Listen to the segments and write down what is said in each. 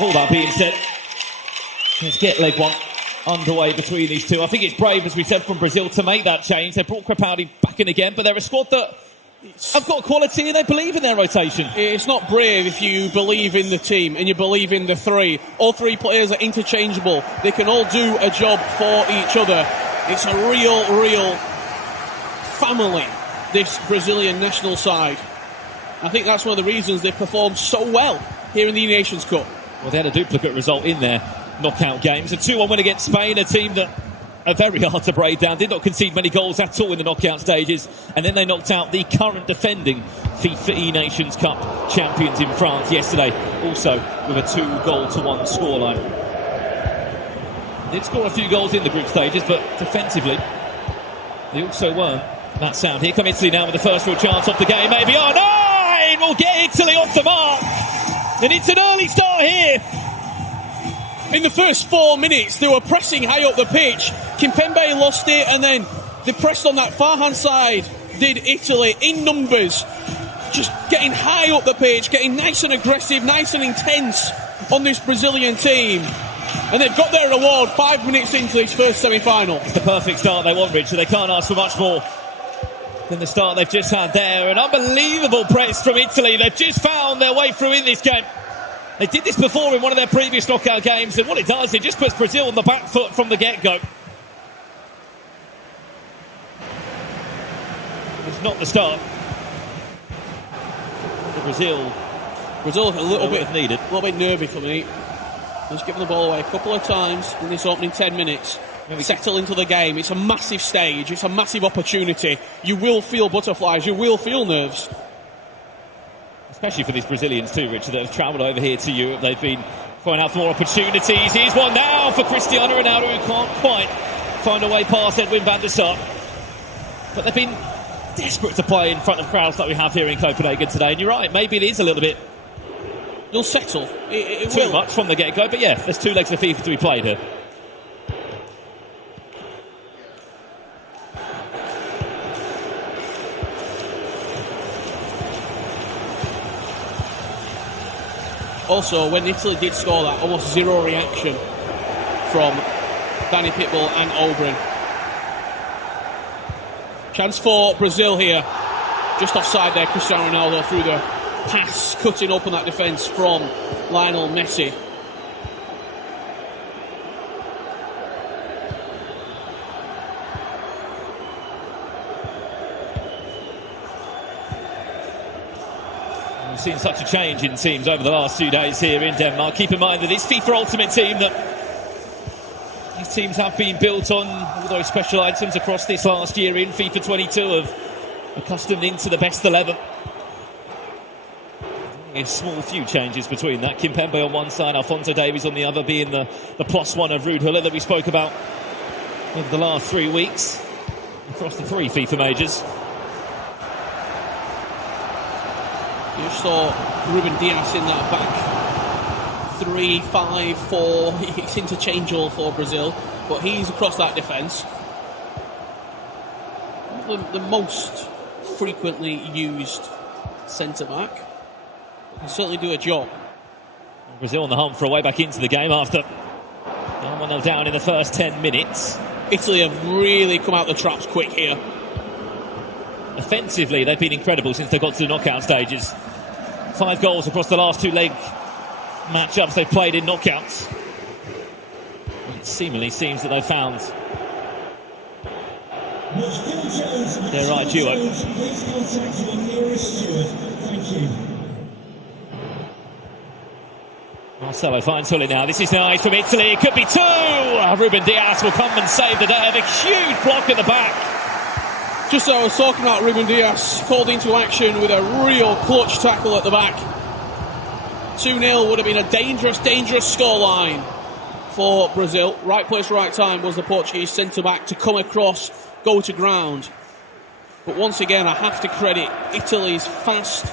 All that being said, let's get leg one underway between these two. I think it's brave, as we said, from Brazil to make that change. They brought CREPALDI back in again, but they're a squad that have got quality and they believe in their rotation. It's not brave if you believe in the team and you believe in the three. All three players are interchangeable. They can all do a job for each other. It's a real family, this Brazilian national side. I think that's one of the reasons they've performed so well here in the Nations Cup. Well, they had a duplicate result in their knockout games. A 2-1 win against Spain, a team that are very hard to break down, did not concede many goals at all in the knockout stages, and then they knocked out the current defending FIFAe Nations Cup champions in France yesterday, also with a 2-1 scoreline. Did score a few goals in the group stages, but defensively they also weren't that sound. Here come Italy now with the first real chance of the game, maybe. Oh no! It will get Italy off the mark, and it's an early start here. In the first 4 minutes, they were pressing high up the pitch. Kimpembe lost it, and then they pressed on that far-hand side, did Italy, in numbers. Just getting high up the pitch, getting nice and aggressive, nice and intense on this Brazilian team. And they've got their reward 5 minutes into this first semi-final. It's the perfect start they want, Richard. They can't ask for much more than the start they've just had there. An unbelievable press from Italy. They've just found their way through in this game. They did this before in one of their previous knockout games, and what it does, it just puts Brazil on the back foot from the get-go. It's not the start. Brazil a little bit needed. A little bit nervy for me. Just giving the ball away a couple of times in this opening 10 minutes. Settle into the game. It's a massive stage. It's a massive opportunity. You will feel butterflies. You will feel nerves. Especially for these Brazilians too, Richard, that have travelled over here to Europe. They've been throwing out for more opportunities. Here's one now for Cristiano Ronaldo, who can't quite find a way past Edwin van der Sar. But they've been desperate to play in front of crowds like we have here in Copenhagen today. And you're right, maybe it is a little bit... They'll settle. It too will. much from the get-go. But yeah, there's 2 legs of FIFA to be played here. Also, when Italy did score that, almost zero reaction from Danny Pitbull and Oberyn. Chance for Brazil here. Just offside there, Cristiano Ronaldo through the pass, cutting open that defence from Lionel Messi. We've seen such a change in teams over the last 2 days here in Denmark. Keep in mind that this FIFA Ultimate Team, that these teams have been built on all those special items across this last year in FIFA 22 have accustomed into the best 11. A small few changes between that. Kimpembe on one side, Alphonso Davies on the other, being the +1 of Ruud Huller that we spoke about over the last 3 weeks across the 3 FIFA majors. You saw Ruben Dias in that back 3, 5, 4. It's interchangeable for Brazil, but he's across that defence. The most frequently used centre-back. Can certainly do a job. Brazil on the hunt for a way back into the game after 1-0 down in the first 10 minutes. Italy have really come out the traps quick here. Offensively, they've been incredible since they got to the knockout stages. 5 goals across the last 2 leg matchups they've played in knockouts. It seemingly seems that they've found their right duo. Marcelo finds Huller now. This is nice from Italy. It could be 2. Ruben Dias will come and save the day. A huge block at the back. Just so I was talking about Ruben Dias, called into action with a real clutch tackle at the back. 2-0 would have been a dangerous scoreline for Brazil. Right place, right time was the Portuguese centre-back to come across, go to ground. But once again, I have to credit Italy's fast,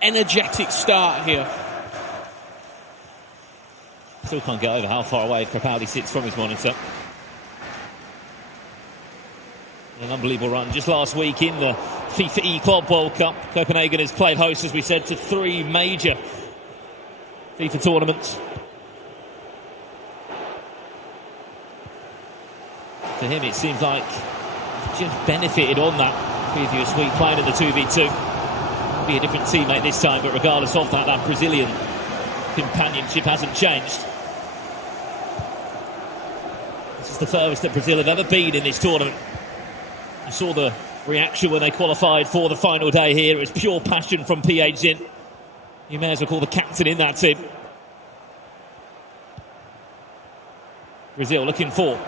energetic start here. Still can't get over how far away CREPALDI sits from his monitor. An unbelievable run just last week in the FIFAe Club World Cup. Copenhagen has played host, as we said, to 3 major FIFA tournaments. For him, it seems like he's just benefited on that previous week playing in the 2v2. Be a different teammate this time, but regardless of that, that Brazilian companionship hasn't changed. This is the furthest that Brazil have ever been in this tournament. You saw the reaction when they qualified for the final day here. It was pure passion from PHZIN. You may as well call the captain in that team. Brazil looking for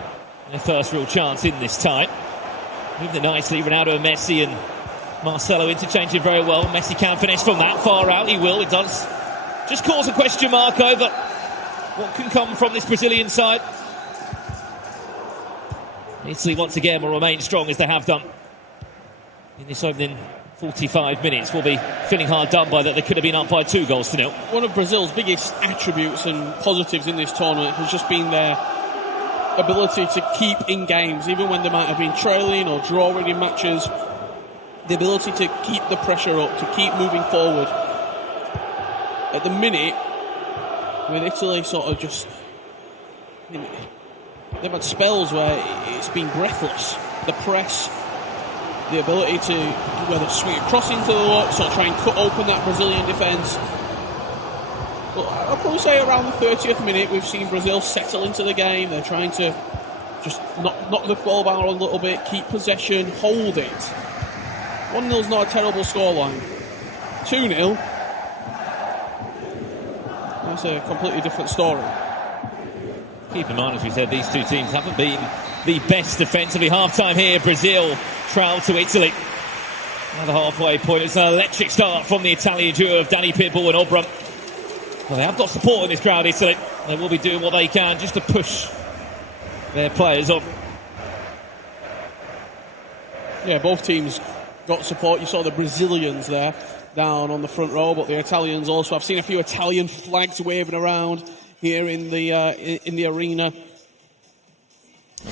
their first real chance in this tie. Moved it nicely, Ronaldo and Messi and Marcelo interchanging very well. Messi can finish from that far out. He will. It does just cause a question mark over what can come from this Brazilian side. Italy once again will remain strong as they have done in this opening 45 minutes. Will be feeling hard done by that. They could have been up by 2-0. One of Brazil's biggest attributes and positives in this tournament has just been their ability to keep in games, even when they might have been trailing or drawing in matches. The ability to keep the pressure up, to keep moving forward. At the minute, with Italy sort of just... they've had spells where it's been breathless. The press, the ability to whether swing across into the locks or try and cut open that Brazilian defence. But I'll probably say around the 30th minute we've seen Brazil settle into the game. They're trying to just knock the ball down a little bit, keep possession, hold it. 1-0's not a terrible scoreline. 2-0, that's a completely different story. Keep in mind, as we said, these two teams haven't been the best defensively. Half-time here, Brazil trail to Italy. Another halfway point. It's an electric start from the Italian duo of Danny Pitbull and Obram. Well, they have got support in this crowd, Italy. They will be doing what they can just to push their players on. Yeah, both teams got support. You saw the Brazilians there down on the front row, but the Italians also. I've seen a few Italian flags waving around here in the arena.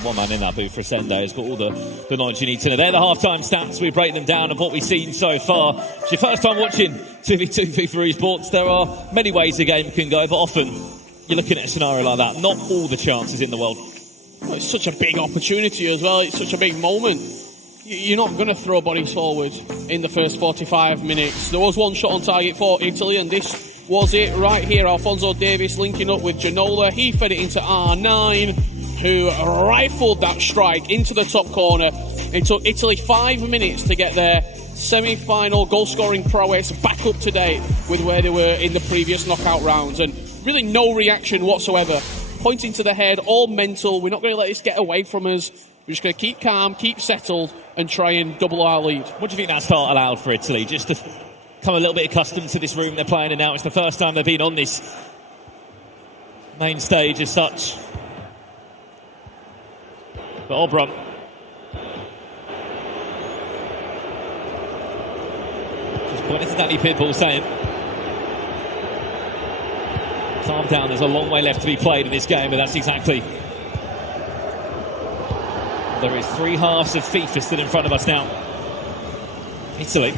One man in that booth for Sunday has got all the knowledge you need to know. They're the half-time stats. We break them down of what we've seen so far. It's your first time watching 2v2 FIFA eSports. There are many ways the game can go, but often you're looking at a scenario like that. Not all the chances in the world. Well, it's such a big opportunity as well. It's such a big moment. You're not going to throw bodies forward in the first 45 minutes. There was one shot on target for Italy, and this was it right here. Alphonso Davies linking up with Ginola. He fed it into R9, who rifled that strike into the top corner. It took Italy 5 minutes to get their semi-final goal-scoring prowess back up to date with where they were in the previous knockout rounds. And really no reaction whatsoever. Pointing to the head, all mental. We're not going to let this get away from us. We're just going to keep calm, keep settled, and try and double our lead. What do you think that start allowed for Italy? Just to come a little bit accustomed to this room they're playing in now. It's the first time they've been on this main stage as such. But Obram just pointing to Danny Pitbull saying, calm down, there's a long way left to be played in this game, and that's exactly. There is 3 halves of FIFA still in front of us now. Italy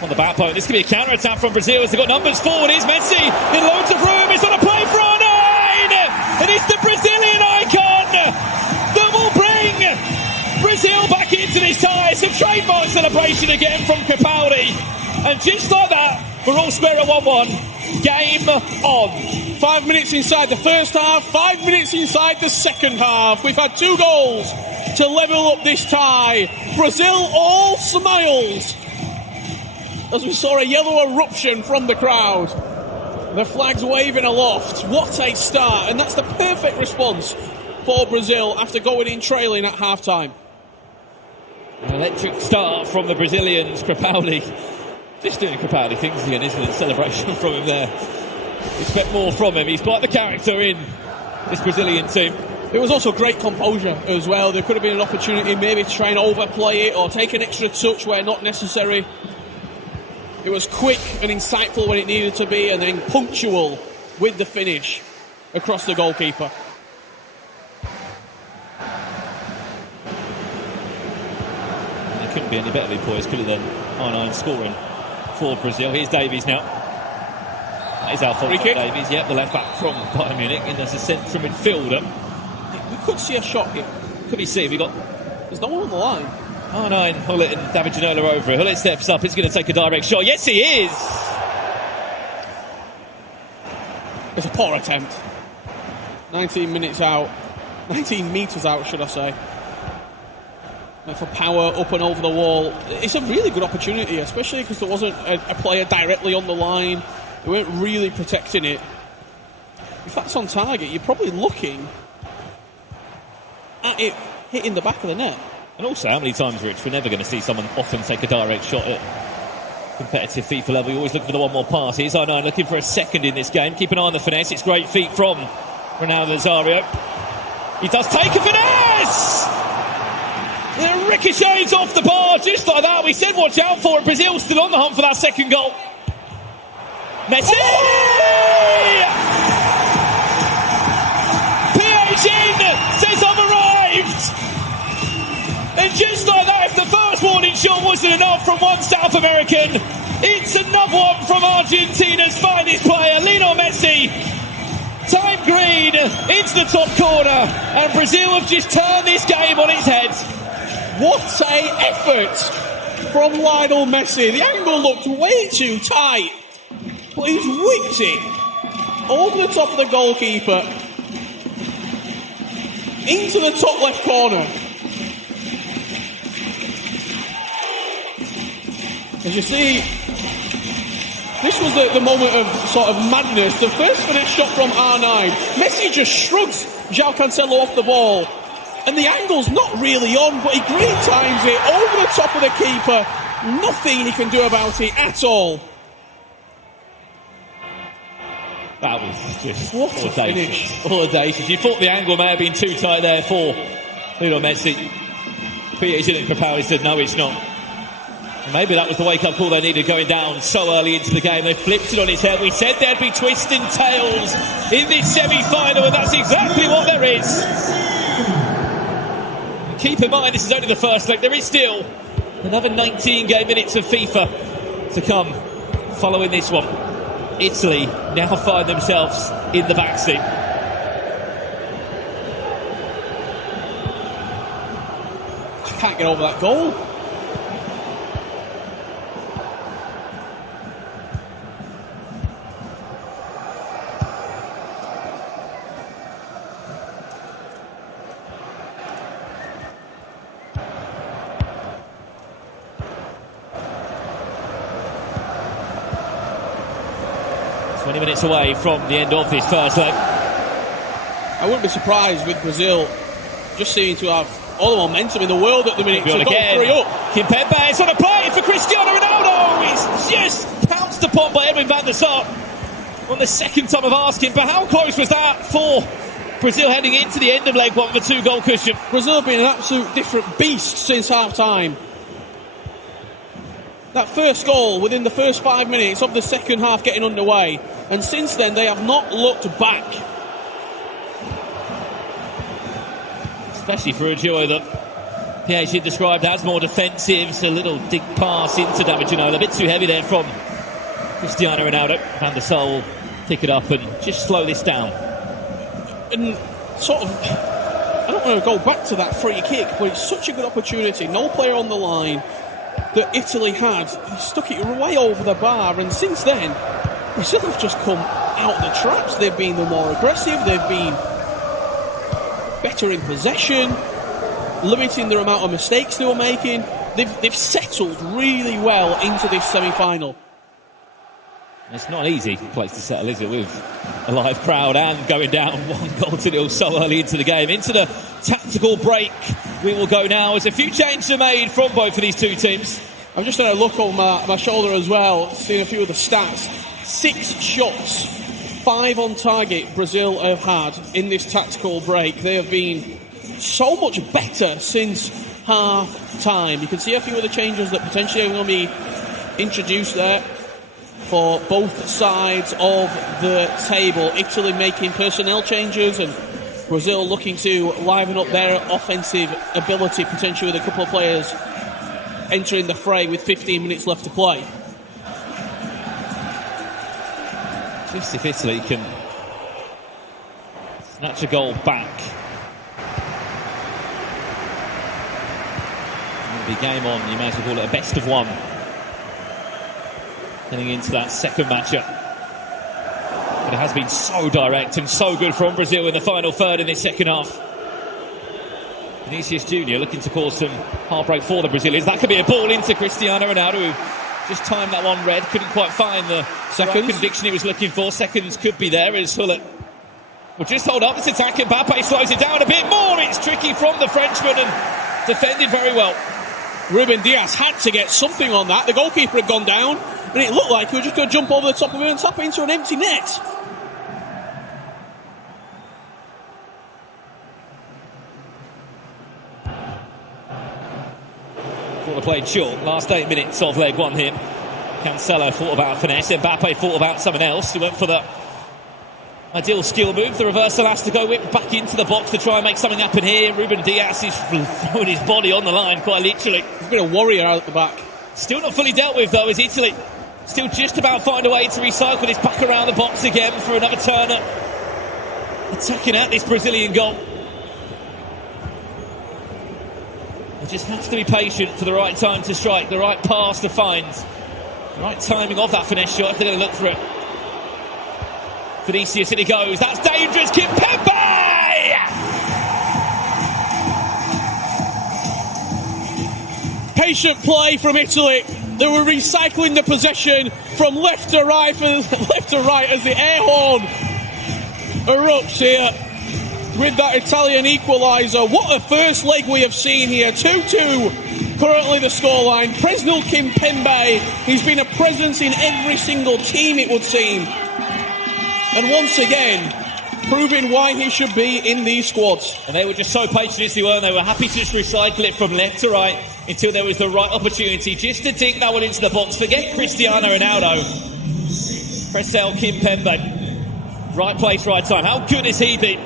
on the backbone. This could be a counter-attack from Brazil as they've got numbers forward. Here's Messi in loads of room. It's on a play for R9! And it's the Brazilian icon that will bring Brazil back into this tie. Some trademark celebration again from CREPALDI. And just like that, we're all square at 1-1. Game on. 5 minutes inside the first half, 5 minutes inside the second half. We've had 2 goals to level up this tie. Brazil all smiles as we saw a yellow eruption from the crowd. The flags waving aloft. What a start. And that's the perfect response for Brazil after going in trailing at half-time. An electric start from the Brazilians. CREPALDI just doing CREPALDI things again, isn't it? Celebration from him there. Expect more from him. He's quite the character in this Brazilian team. There was also great composure as well. There could have been an opportunity maybe to try and overplay it or take an extra touch where not necessary. It was quick and insightful when it needed to be, and then punctual with the finish across the goalkeeper. It couldn't be any better, boys, could it then? R9 scoring for Brazil. Here's Davies now. That is Alphonso Davies, yep, the left back from Bayern Munich, and as a central midfielder. We could see a shot here. Could we see? There's no one on the line. Oh no, and Hullet and David Ginola over it. Hullet steps up, he's going to take a direct shot. Yes, he is! It's a poor attempt. 19 minutes out. 19 metres out, should I say. And for power up and over the wall. It's a really good opportunity, especially because there wasn't a player directly on the line. They weren't really protecting it. If that's on target, you're probably looking at it hitting the back of the net. And also, how many times, Rich, we're never going to see someone often take a direct shot at competitive FIFA level. You always look for the one more pass. Here's R9 looking for a second in this game. Keep an eye on the finesse. It's great feet from Ronaldo Nazario. He does take a finesse! It ricochets off the bar just like that. We said watch out for it. Brazil still on the hunt for that second goal. Messi! PHZIN says I've arrived! And just like that, if the first warning shot wasn't enough from one South American, it's another one from Argentina's finest player, Lionel Messi. Time green into the top corner, and Brazil have just turned this game on its head. What a effort from Lionel Messi. The angle looked way too tight, but he's whipped it over the top of the goalkeeper into the top left corner. As you see, this was the moment of sort of madness. The first finesse shot from R9. Messi just shrugs João Cancelo off the ball. And the angle's not really on, but he green times it over the top of the keeper. Nothing he can do about it at all. That was just what a finish. Audacious. You thought the angle may have been too tight there for Lionel Messi. PHZIN and CREPALDI said no, it's not. Maybe that was the wake-up call they needed going down so early into the game. They flipped it on its head. We said there'd be twists and tails in this semi-final, and that's exactly what there is. Keep in mind, this is only the first leg. There is still another 19 game minutes of FIFA to come following this one. Italy now find themselves in the backseat. I can't get over that goal. Minutes away from the end of this first leg. I wouldn't be surprised with Brazil just seeming to have all the momentum in the world at the minute. So again. 3 up. Kimpembe is on a play for Cristiano Ronaldo. He's just pounced upon by Edwin van der Sar on the second time of asking. But how close was that for Brazil heading into the end of leg one with a 2-goal cushion? Brazil have been an absolute different beast since half-time. That first goal within the first 5 minutes of the second half getting underway, and since then they have not looked back. Especially for a duo that PHZIN described as more defensive. It's a little dig pass into David Ginola, a bit too heavy there from Cristiano Ronaldo. Van der Sar will pick it up and just slow this down. And sort of, I don't want to go back to that free kick, but it's such a good opportunity. No player on the line that Italy had. He stuck it way over the bar, and since then Brazil have just come out the traps. They've been the more aggressive, they've been better in possession, limiting the amount of mistakes they were making. They've settled really well into this semi-final. It's not an easy place to settle, is it, with a live crowd and going down 1-0 so early into the game. Into the tactical break we will go now, as a few changes are made from both of these two teams. I'm just going to look on my shoulder as well, seeing a few of the stats. 6 shots, 5 on target Brazil have had in this tactical break. They have been so much better since half-time. You can see a few of the changes that potentially are going to be introduced there for both sides of the table. Italy making personnel changes and Brazil looking to liven up their offensive ability, potentially with a couple of players entering the fray with 15 minutes left to play. Just if Italy can snatch a goal back. It'll be game on, you might as well call it a best of one. Heading into that second matchup. But it has been so direct and so good from Brazil in the final third in this second half. Vinicius Jr. looking to cause some heartbreak for the Brazilians. That could be a ball into Cristiano Ronaldo, who just timed that one red. Couldn't quite find the right conviction he was looking for. Seconds could be there as Hullet will just hold up this attack. Mbappe slows it down a bit more. It's tricky from the Frenchman and defended very well. Ruben Dias had to get something on that. The goalkeeper had gone down, and it looked like he was just going to jump over the top of it and tap it into an empty net. Quarter played short. Last 8 minutes of leg one here. Cancelo thought about finesse. Mbappe thought about someone else. He went for the ideal skill move. The reverse elastico whip back into the box to try and make something happen here. Ruben Dias is throwing his body on the line, quite literally. He's been a warrior out at the back. Still not fully dealt with, though, is Italy. Still just about find a way to recycle this back around the box again for another turner. Attacking at this Brazilian goal. You just have to be patient for the right time to strike, the right pass to find, the right timing of that finesse shot if they're going to look for it. Vinicius, in he goes. That's dangerous. Kimpembe! Patient play from Italy. They were recycling the possession from left to right as the air horn erupts here with that Italian equaliser. What a first leg we have seen here. 2-2 currently the scoreline. Presnel Kimpembe, he's been a presence in every single team, it would seem. And once again, proving why he should be in these squads. And they were just so patient, weren't they? They were happy to just recycle it from left to right until there was the right opportunity just to dink that one into the box. Forget Cristiano Ronaldo. Presnel Kimpembe. Right place, right time. How good has he been?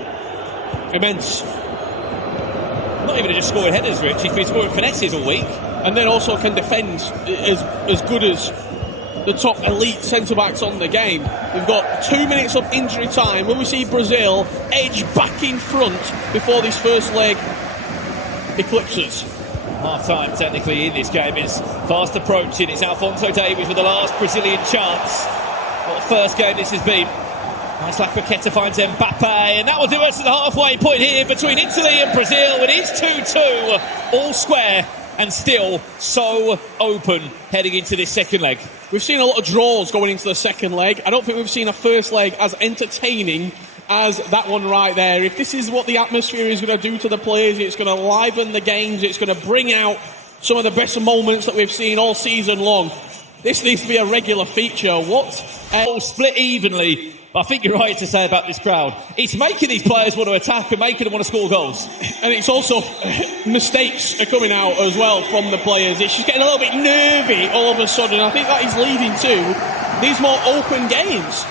Immense. Not even just scoring headers, Rich. He's been scoring finesses all week. And then also can defend as good as the top elite centre-backs on the game. We've got 2 minutes of injury time when we see Brazil edge back in front before this first leg eclipses. Half-time, technically, in this game is fast approaching. It's Alphonso Davies with the last Brazilian chance. What a first game this has been. Nice Lacroqueta finds Mbappe, and that will do us at the halfway point here between Italy and Brazil. It is 2-2, all square, and still so open heading into this second leg. We've seen a lot of draws going into the second leg. I don't think we've seen a first leg as entertaining as that one right there. If this is what the atmosphere is going to do to the players, it's going to liven the games, it's going to bring out some of the best moments that we've seen all season long. This needs to be a regular feature. What? Split evenly. I think you're right to say about this crowd. It's making these players want to attack and making them want to score goals. And it's also mistakes are coming out as well from the players. It's just getting a little bit nervy all of a sudden. I think that is leading to these more open games.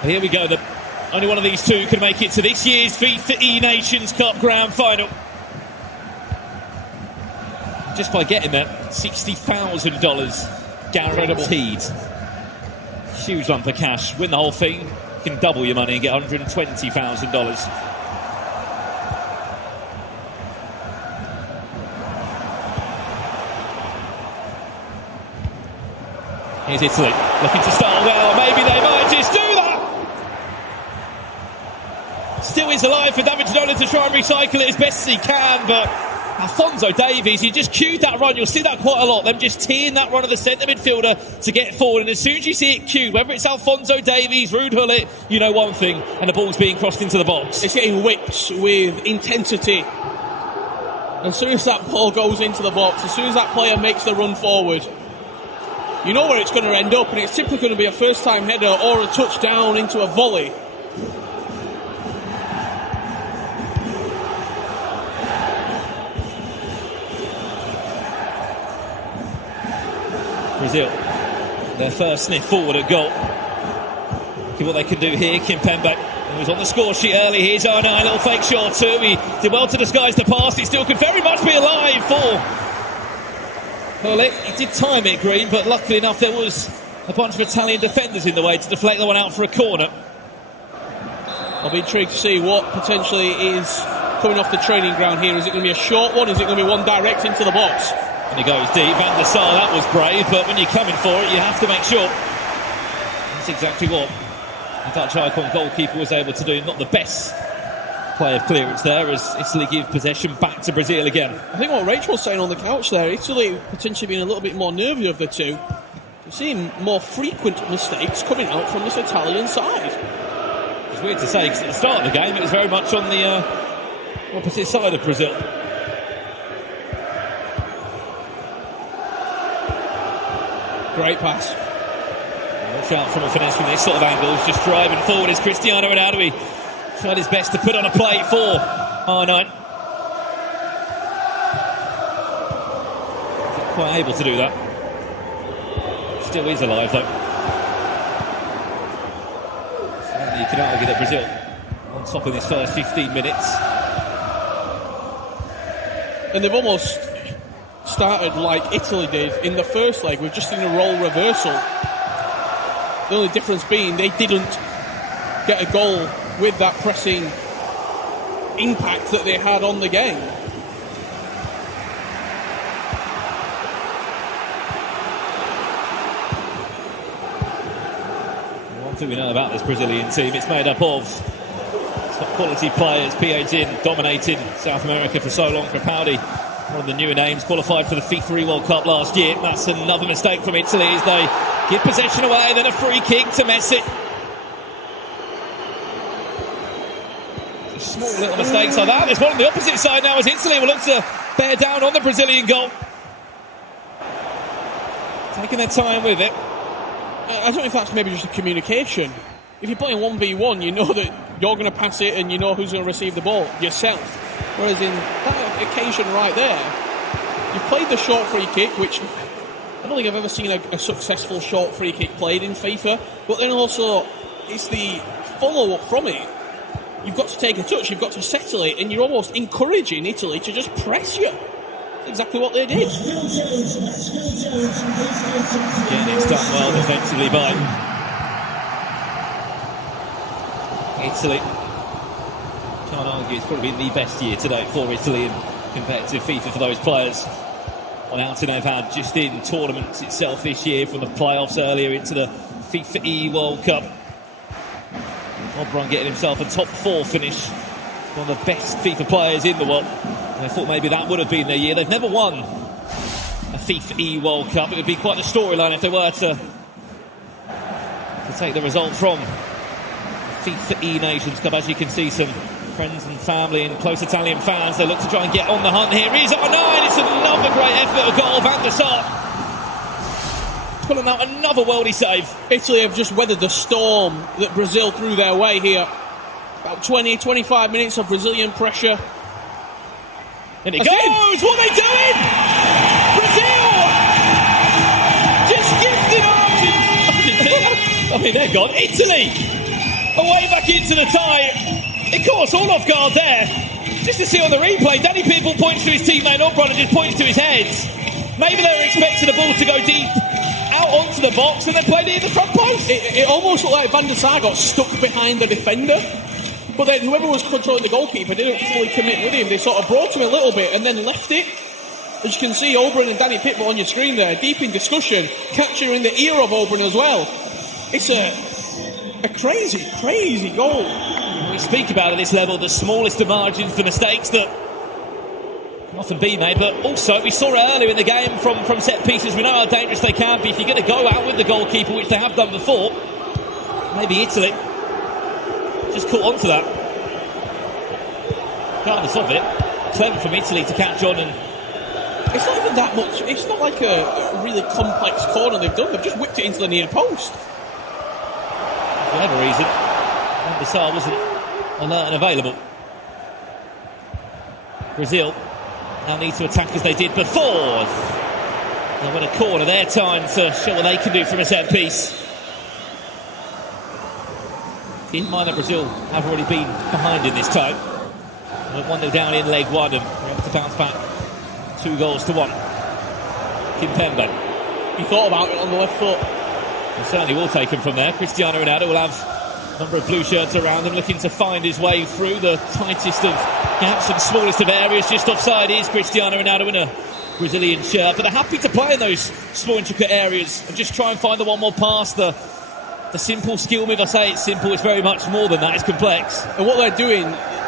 And here we go. Only one of these two can make it to this year's FIFAe Nations Cup Grand Final. Just by getting that, $60,000 guaranteed. Huge lump of cash. Win the whole thing, you can double your money and get $120,000. Here's Italy, looking to start well. Maybe they might just do that. Still is alive for David Ginola to try and recycle it as best as he can, but Alphonso Davies, he just cued that run. You'll see that quite a lot. Them just teeing that run of the centre midfielder to get forward. And as soon as you see it cued, whether it's Alphonso Davies, Ruud Hullet, you know one thing, and the ball's being crossed into the box. It's getting whipped with intensity. As soon as that ball goes into the box, as soon as that player makes the run forward, you know where it's going to end up. And it's typically going to be a first-time header or a touchdown into a volley. Brazil, their first sniff forward at goal. See what they can do here. Kimpembe, who was on the score sheet early. Here's Arne, a little fake shot too. He did well to disguise the pass. It still could very much be alive for Hullet. He did time it, Green, but luckily enough there was a bunch of Italian defenders in the way to deflect that one out for a corner. I'll be intrigued to see what potentially is coming off the training ground here. Is it going to be a short one? Is it going to be one direct into the box? And he goes deep. Van der Sar, that was brave, but when you're coming for it, you have to make sure. That's exactly what the Dutch icon goalkeeper was able to do. Not the best play of clearance there as Italy give possession back to Brazil again. I think what Rachel was saying on the couch there, Italy potentially being a little bit more nervy of the two. We're seeing more frequent mistakes coming out from this Italian side. It's weird to say because at the start of the game it was very much on the opposite side of Brazil. Great pass. Watch out from a finesse from this sort of angles. Just driving forward is Cristiano Ronaldo. He tried his best to put on a plate for R9. Not quite able to do that. Still is alive though. Certainly you can argue that Brazil on top of this first 15 minutes. And they've almost started like Italy did in the first leg, with just in a role reversal. The only difference being they didn't get a goal with that pressing impact that they had on the game. One thing we know about this Brazilian team, it's made up of top quality players. PHZIN dominated South America for so long. CREPALDI, one of the newer names, qualified for the FIFAe World Cup last year. That's another mistake from Italy as they give possession away, then a free kick to Messi. Small little mistakes like that. There's one on the opposite side now as Italy will look to bear down on the Brazilian goal. Taking their time with it. I don't know if that's maybe just a communication. If you're playing 1v1, you know that you're going to pass it and you know who's going to receive the ball, yourself. Whereas in that occasion right there, you've played the short free kick, which I don't think I've ever seen a successful short free kick played in FIFA. But then also, it's the follow-up from it. You've got to take a touch, you've got to settle it, and you're almost encouraging Italy to just press you. That's exactly what they did. Again, it's done well defensively by Italy. Can't argue it's probably been the best year to date for Italy in competitive FIFA for those players. On outing they've had just in tournaments itself this year, from the playoffs earlier into the FIFAe World Cup. Obron getting himself a top 4 finish. One of the best FIFA players in the world. And I thought maybe that would have been their year. They've never won a FIFAe World Cup. It would be quite the storyline if they were to take the result from the FIFAe Nations Cup. As you can see, some friends and family and close Italian fans, they look to try and get on the hunt here. He's at 9. It's another great effort, a goal. Van der Sar pulling out another worldy save. Italy have just weathered the storm that Brazil threw their way here. About 20-25 minutes of Brazilian pressure. And it goes! What are they doing? Brazil! Just gifted Argentina. I mean, they're gone. Italy! Away back into the tie. Of course, all off guard there. Just to see on the replay, Danny People points to his teammate Obron and just points to his head. Maybe they were expecting the ball to go deep out onto the box and then played it in the front post. It almost looked like Van der Sar got stuck behind the defender. But then whoever was controlling the goalkeeper didn't fully commit with him. They sort of brought him a little bit and then left it. As you can see, Obron and Danny Pitbull on your screen there, deep in discussion, capturing the ear of Obron as well. It's a crazy, crazy goal. We speak about at this level the smallest of margins, the mistakes that can often be made, but also we saw it earlier in the game from set pieces. We know how dangerous they can be. If you're going to go out with the goalkeeper, which they have done before, maybe Italy just caught on to that. Regardless of it, clever from Italy to catch on. And it's not even that much. It's not like a really complex corner they've done. They've just whipped it into the near post. For whatever reason, Van der Sar wasn't alert and available. Brazil now need to attack as they did before. They win a corner, their time to show what they can do from a set piece. Keep in mind that Brazil have already been behind in this time. 1-0 down in leg 1 and we're able to bounce back 2-1. Kimpembe. He thought about it on the left foot. He certainly will take him from there. Cristiano Ronaldo will have a number of blue shirts around him, looking to find his way through the tightest of gaps and smallest of areas. Just offside is Cristiano Ronaldo in a Brazilian shirt, but they're happy to play in those small intricate areas and just try and find the one more pass. The simple skill move, I say it's simple, it's very much more than that, it's complex. And what they're doing,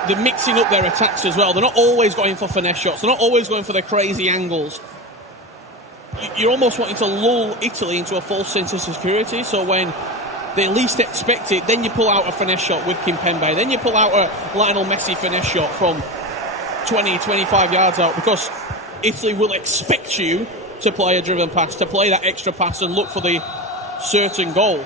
they're mixing up their attacks as well. They're not always going for finesse shots, they're not always going for the crazy angles. You're almost wanting to lull Italy into a false sense of security, so when they least expect it, then you pull out a finesse shot with Kimpembe, then you pull out a Lionel Messi finesse shot from 20, 25 yards out, because Italy will expect you to play a driven pass, to play that extra pass and look for the certain goal.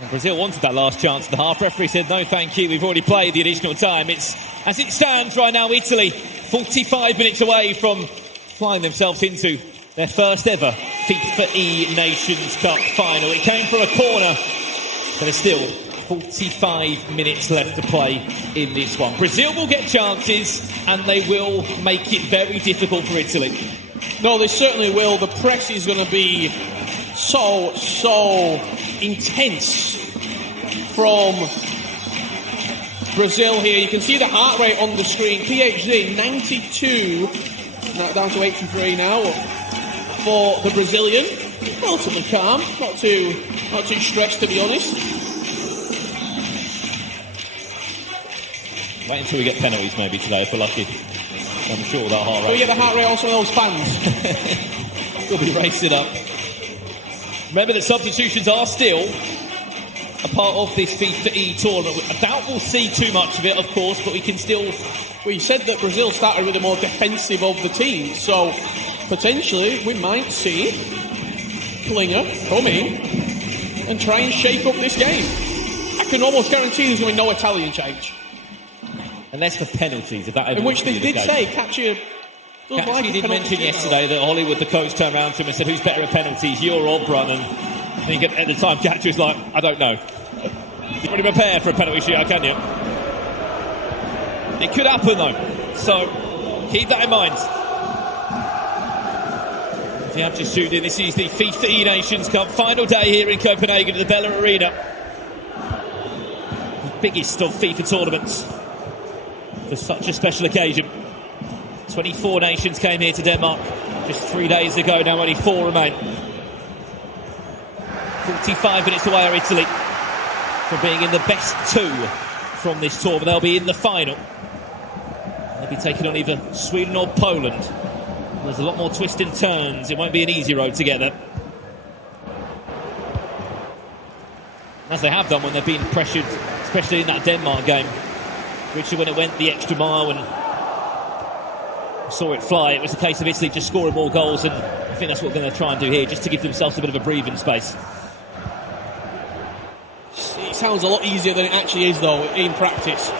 And Brazil wanted that last chance. The half referee said, no thank you, we've already played the additional time. It's, as it stands right now, Italy 45 minutes away from flying themselves into their first ever FIFAe Nations Cup final. It came from a corner, but there's still 45 minutes left to play in this one. Brazil will get chances, and they will make it very difficult for Italy. No, they certainly will. The press is going to be so intense from Brazil here. You can see the heart rate on the screen. PHZIN 92, down to 83 now for the Brazilian. Relatively calm, not too stressed, to be honest. Wait until we get penalties maybe today if we're lucky. I'm sure that heart rate. We get the heart rate on some of those fans. We'll be racing up. Remember that substitutions are still a part of this FIFAe tournament. I doubt we'll see too much of it, of course, but we can still... Well, you said that Brazil started with the more defensive of the teams, so potentially we might see Klinger come in and try and shake up this game. I can almost guarantee there's going to be no Italian change. Unless for penalties, if that ever... In which they did say, Catcher did mention yesterday that Hollywood, the coach, turned around to him and said, who's better at penalties, you or Obrun? And I think at the time, Catcher was like, I don't know. You're really prepared for a penalty shootout, can you? It could happen, though. So, keep that in mind. If you have just tuned in, this is the FIFAe Nations Cup final day here in Copenhagen at the Bella Arena. The biggest of FIFA tournaments for such a special occasion. 24 nations came here to Denmark just 3 days ago. Now only 4 remain. 45 minutes away are Italy from being in the best 2 from this tournament. They'll be in the final. They'll be taking on either Sweden or Poland. There's a lot more twists and turns. It won't be an easy road to get there. As they have done when they've been pressured, especially in that Denmark game. Richard, when it went the extra mile and saw it fly, it was a case of Italy just scoring more goals, and I think that's what they're going to try and do here, just to give themselves a bit of a breathing space. It sounds a lot easier than it actually is, though, in practice.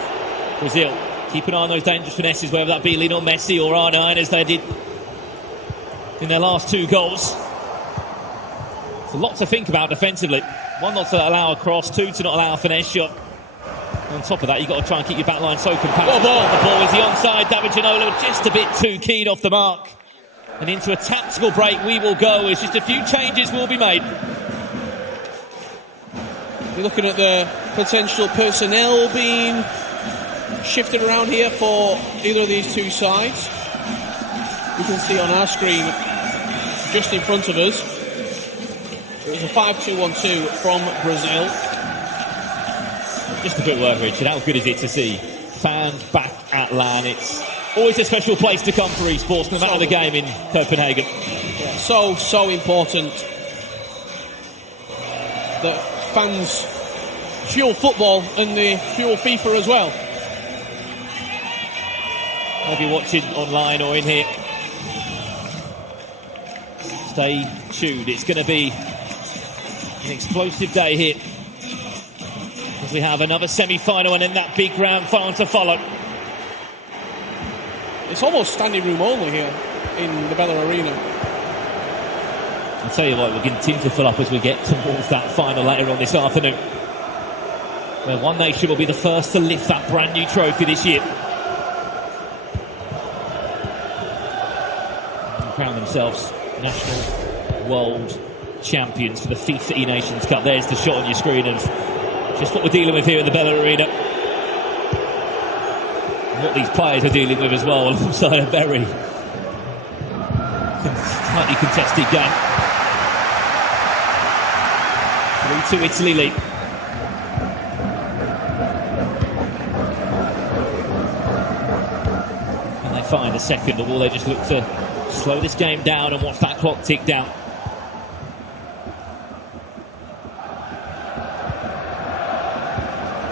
Brazil, keep an eye on those dangerous finesses, whether that be Lionel Messi or R9, as they did in their last 2 goals. It's a lot to think about defensively. 1, not to allow a cross, 2, to not allow a finesse shot. On top of that, you've got to try and keep your back line so compact. The ball is the onside. David Ginola just a bit too keen off the mark. And into a tactical break we will go, as just a few changes will be made. You're looking at the potential personnel being shifted around here for either of these 2 sides. You can see on our screen, just in front of us, it was a 5-2-1-2 from Brazil. Just a bit of work, Richard. How good is it to see fans back at LAN? It's always a special place to come for esports, no matter the game in Copenhagen. Yeah, so important that fans fuel football and they fuel FIFA as well. Whether you're watching online or in here, stay tuned. It's going to be an explosive day here, as we have another semi-final and then that big grand final to follow. It's almost standing room only here in the Bella Arena. I'll tell you what, we'll continue to fill up as we get towards that final later on this afternoon, where one nation will be the first to lift that brand new trophy this year and crown themselves national world champions for the FIFAe Nations Cup. There's the shot on your screen of just what we're dealing with here in the Bella Arena. And what these players are dealing with as well, alongside a very tightly contested game. 3-2 Italy lead. And they find a second, or will they just look to slow this game down and watch that clock tick down?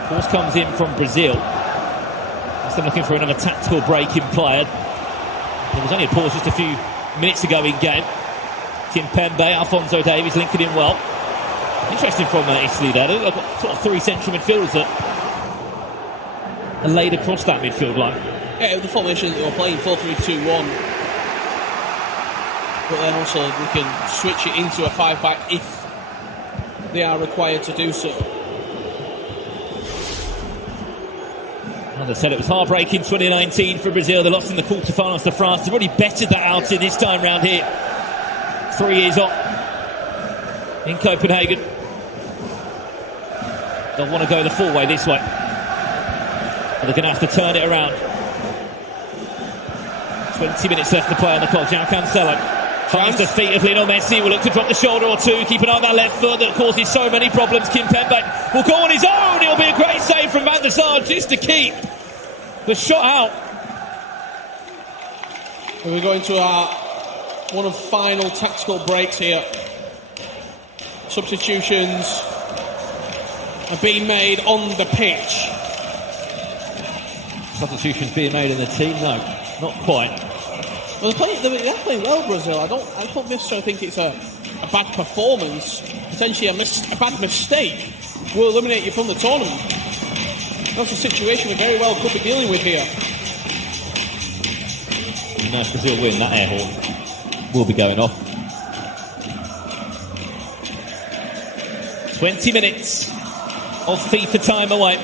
Force comes in from Brazil. They're looking for another tactical break in play. There was only a pause just a few minutes ago in game. Kimpembe, Alphonso Davies linking in well. Interesting from Italy there. They've got sort of three central midfielders that are laid across that midfield line. Yeah, the formation that they were playing, 4-3-2-1. But then also we can switch it into a 5-back if they are required to do so. As I said, it was heartbreaking 2019 for Brazil. They lost in the quarterfinals to France. They've already bettered that out in this time round here. 3 years on in Copenhagen. They'll want to go the full way this way. But they're going to have to turn it around. 20 minutes left to play on the clock. João Cancelo finds the feet of Lionel Messi. Will look to drop the shoulder or two. Keep an eye on that left foot that causes so many problems. Kimpembe will go on his own. It'll be a great save from Van der Sar just to keep the shot out. We're going to our one of final tactical breaks here. Substitutions are being made on the pitch. Substitutions being made in the team? No, not quite. Well, they're playing well, Brazil. I don't necessarily think it's a bad performance. Potentially a bad mistake will eliminate you from the tournament. That's a situation we very well could be dealing with here. Nice Brazil win. That air horn will be going off. 20 minutes of FIFA time away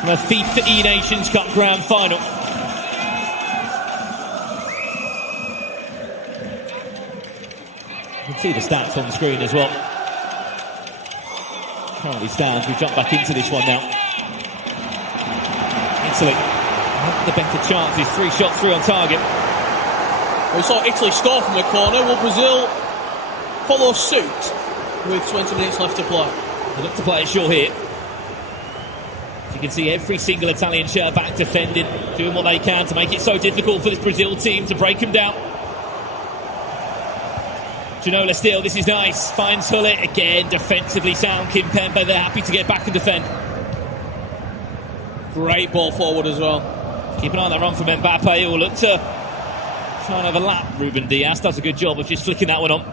from a FIFAe Nations Cup Grand Final. You can see the stats on the screen as well. Currently stands. We jump back into this one now. Italy have the better chances. 3 shots, 3 on target. We saw Italy score from the corner. Will Brazil follow suit with 20 minutes left to play? They look to play it short here. As you can see, every single Italian shirt back defending, doing what they can to make it so difficult for this Brazil team to break them down. Ginola still, this is nice. Finds Hullet again, defensively sound. Kimpembe, they're happy to get back and defend. Great ball forward as well. Keep an eye on that run from Mbappe, who will look to try and overlap Ruben Dias. Does a good job of just flicking that one on.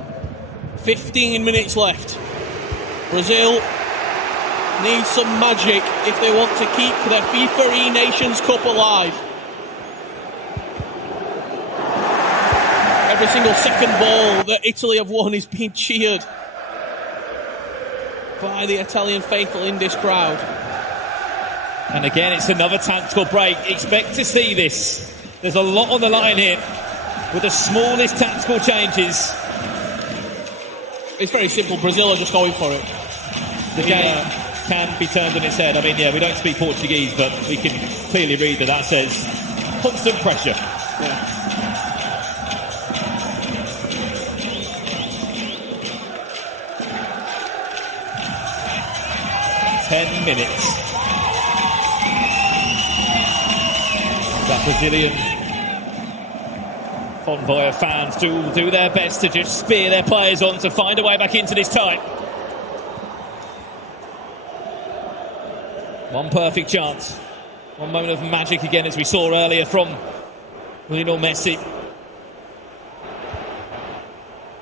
15 minutes left. Brazil need some magic if they want to keep their FIFAe Nations Cup alive. Every single second ball that Italy have won is being cheered by the Italian faithful in this crowd. And again, it's another tactical break. Expect to see this. There's a lot on the line here with the smallest tactical changes. It's very simple. Brazil are just going for it. The game can be turned on its head. I mean, yeah, we don't speak Portuguese, but we can clearly read that says constant pressure. Yeah. Ten minutes. That Brazilian convoy of fans do their best to just spear their players on to find a way back into this tie. One perfect chance. One moment of magic again, as we saw earlier from Lionel Messi.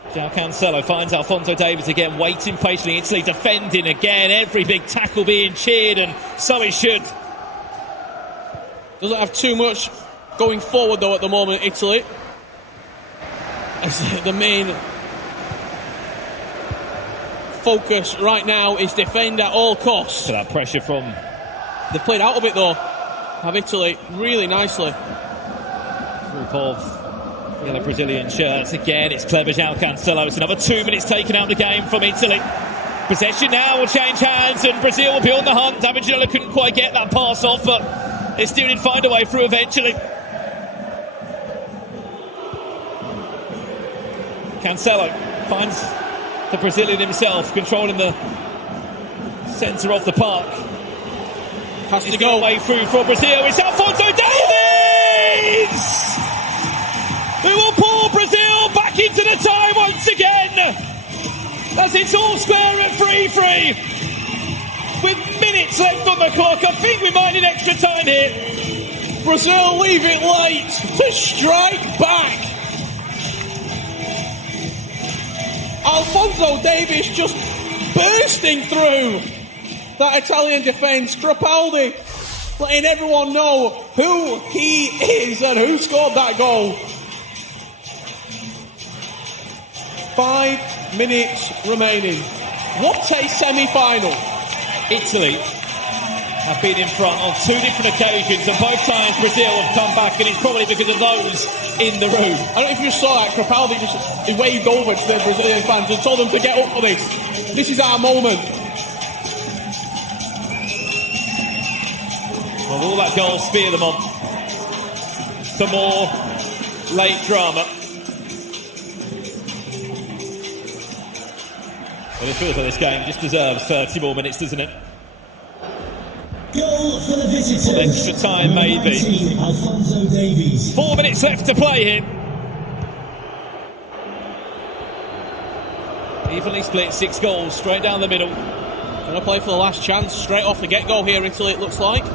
João Cancelo finds Alphonso Davies again, waiting patiently. Italy defending again. Every big tackle being cheered, and so it should. Doesn't have too much going forward though at the moment, Italy. As the main focus right now is defend at all costs. For that pressure from... They've played out of it though, have Italy, really nicely. Group of Yellow Brazilian shirts again. It's clever João Cancelo. It's another 2 minutes taken out of the game from Italy. Possession now will change hands and Brazil will be on the hunt. David couldn't quite get that pass off, but they still did find a way through eventually. Cancelo finds the Brazilian himself, controlling the centre of the park. Has to go way through for Brazil. It's Alphonso Davies, who will pull Brazil back into the tie once again, as it's all square at 3-3 with minutes left on the clock. I think we might need extra time here. Brazil leave it late to strike back. Alphonso Davies just bursting through that Italian defence. Crepaldi letting everyone know who he is and who scored that goal. 5 minutes remaining. What a semi-final. Italy have been in front on 2 different occasions, and both times Brazil have come back, and it's probably because of those in the room. I don't know if you saw that. Crepaldi just waved over to the Brazilian fans and told them to get up for this. This is our moment. Well, all that goal spear them on. Some more late drama. Well, it feels like this game just deserves 30 more minutes, doesn't it? Goal for the visitors. Extra time, maybe. 19, Alphonso Davies. 4 minutes left to play here. Evenly split, 6 goals, straight down the middle. Going to play for the last chance, straight off the get-go here, Italy, it looks like.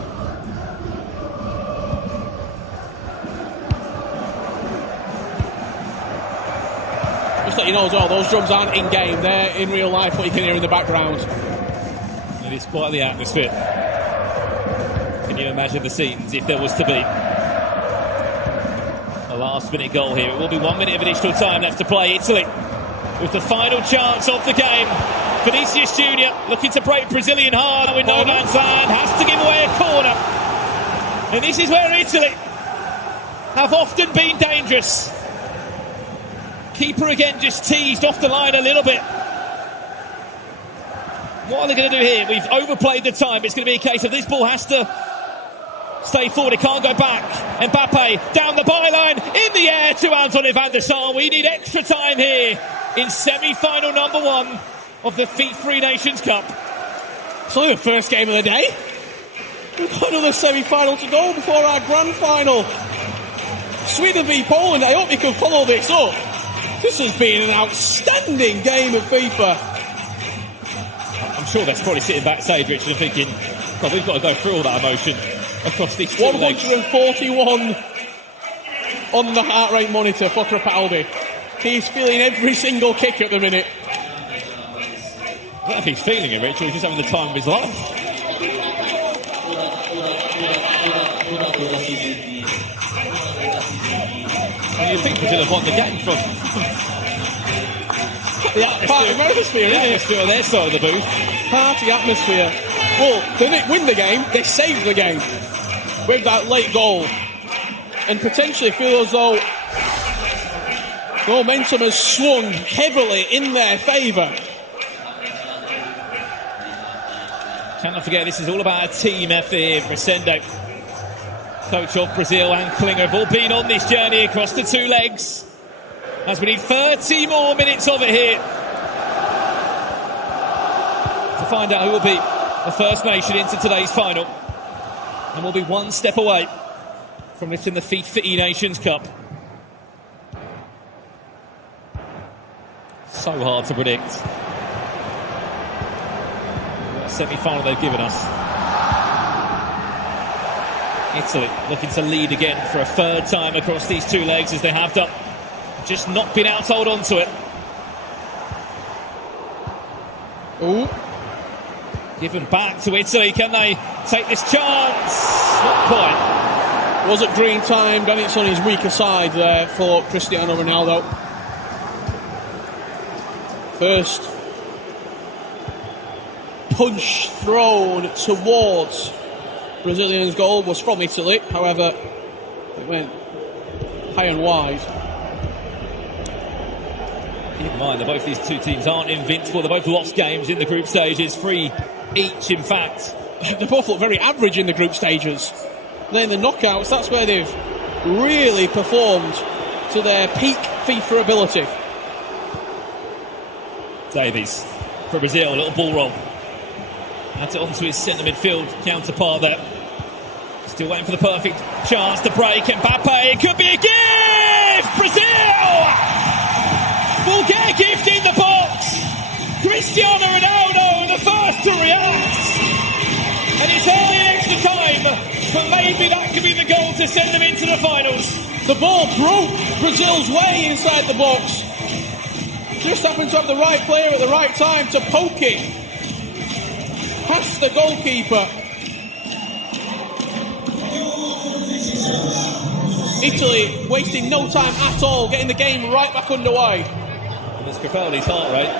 Just let you know as well, those drums aren't in-game, they're in real life, what you can hear in the background. It is quite the atmosphere. Can you imagine the scenes if there was to be a last-minute goal here? It will be 1 minute of additional time left to play. Italy with the final chance of the game. Vinicius Jr. looking to break Brazilian hard with no man's land, has to give away a corner. And this is where Italy have often been dangerous. Keeper again just teased off the line a little bit. What are they going to do here? We've overplayed the time. It's going to be a case of this ball has to stay forward. It can't go back. Mbappe down the byline, in the air to Anthony van der Sar. We need extra time here in semi-final number 1 of the FIFAe Nations Cup. It's only the first game of the day. We've got another semi-final to go before our grand final. Sweden v Poland. I hope you can follow this up. This has been an outstanding game of FIFA. I'm sure that's probably sitting backstage, Richard, and thinking, God, we've got to go through all that emotion across these 2 legs. 141 on the heart rate monitor for Crepaldi. He's feeling every single kick at the minute. I don't know if he's feeling it, Richard, he's just having the time of his life. And you think Brazil have won the game from the atmosphere, the atmosphere on their side of the booth. Party atmosphere. Well, they didn't win the game, they saved the game with that late goal. And potentially feel as though the momentum has swung heavily in their favour. Cannot forget, this is all about a team effort here. Rosendo, coach of Brazil, and Klinger have all been on this journey across the 2 legs, as we need 30 more minutes of it here to find out who will be the first nation into today's final, and we'll be 1 step away from lifting the FIFAe Nations Cup. So hard to predict what semi-final they've given us. Italy looking to lead again for a 3rd time across these 2 legs, as they have done. Just not been able to hold on to it. Ooh. Given back to Italy. Can they take this chance? Not quite. Wasn't green timed, and it's on his weaker side there for Cristiano Ronaldo. First punch thrown towards Brazilian's goal was from Italy. However, it went high and wide. Keep in mind that both these two teams aren't invincible. They both lost games in the group stages, 3 each, in fact. They both look very average in the group stages. Then in the knockouts, that's where they've really performed to their peak FIFA ability. Davies for Brazil, a little ball roll. Adds it onto his centre midfield counterpart there. Still waiting for the perfect chance to break. Mbappe, it could be a gift! Brazil will get a gift in the box. Cristiano Ronaldo, the first to react. And it's early in extra time, but maybe that could be the goal to send them into the finals. The ball broke Brazil's way inside the box. Just happened to have the right player at the right time to poke it past the goalkeeper. Italy wasting no time at all, getting the game right back underway. And as CREPALDI's heart rate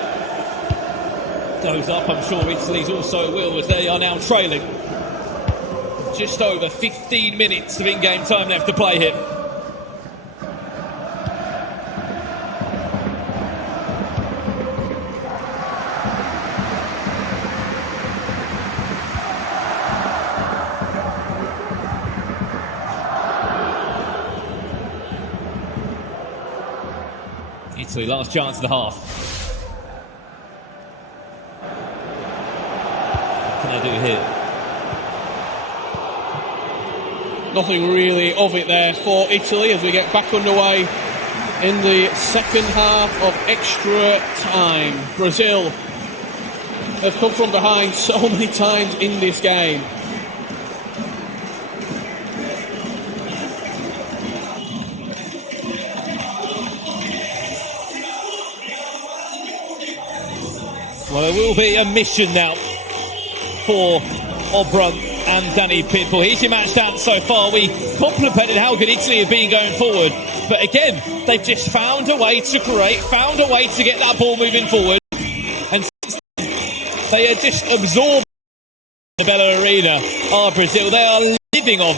goes up, I'm sure Italy's also will, as they are now trailing. Just over 15 minutes of in-game time left to play here. Italy, last chance of the half. What can they do here? Nothing really of it there for Italy as we get back underway in the second half of extra time. Brazil have come from behind so many times in this game. Well, there will be a mission now for Obra and Danny Pitbull. He's your match stance so far. We complimented how good Italy have been going forward. But again, they've just found a way to create, found a way to get that ball moving forward. And they are just absorbed the Bella Arena. Brazil, they are living off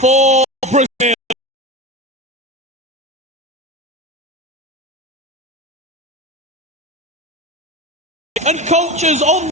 for Brazil. And coaches on